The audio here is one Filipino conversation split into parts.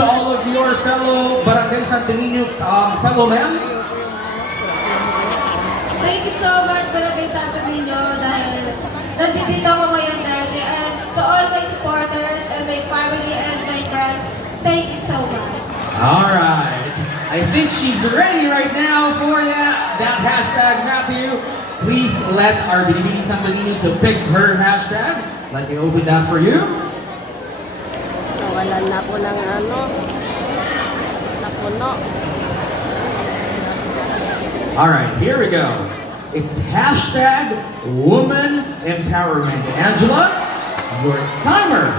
to all of your fellow Barangay Santo Niño fellow men. Thank you so much, Barangay Santo Niño, dahil nandito ako ngayon Thursday. And to all my supporters and my family and my friends, thank you so much. All right. I think she's ready right now for that hashtag, Matthew. Please let our Binibini Santo Niño to pick her hashtag. Let me open that for you. Nawalan na po ng ano. Napuno. All right, here we go. It's hashtag Woman Empowerment. Angela, your timer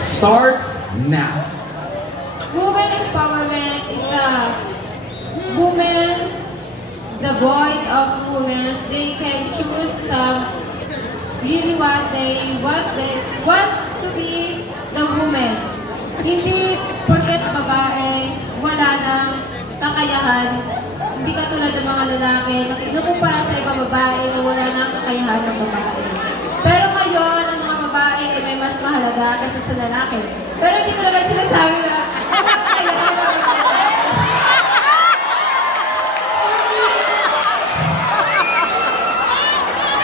starts now. Women empowerment is the voice of women. They can choose really what they want to be the woman. Hindi porket babae, wala nang kakayahan. Hindi katulad ng mga lalaki, nakukumpara sa ibang babae na wala nang kakayahan ng babae. Pero ngayon, ang mga babae ay may mas mahalaga kaysa sa lalaki. Pero hindi ko naman sinasabi na walang kakayahan ng babae.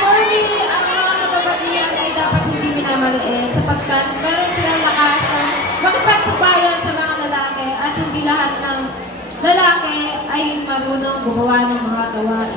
For me, ang mga kababaihan ay dapat hindi minamaliit sapagkat meron silang lakas na makipagsabayan sa mga lalaki at hindi lahat ng lalaki ay marunong gumawa ng mga gawain.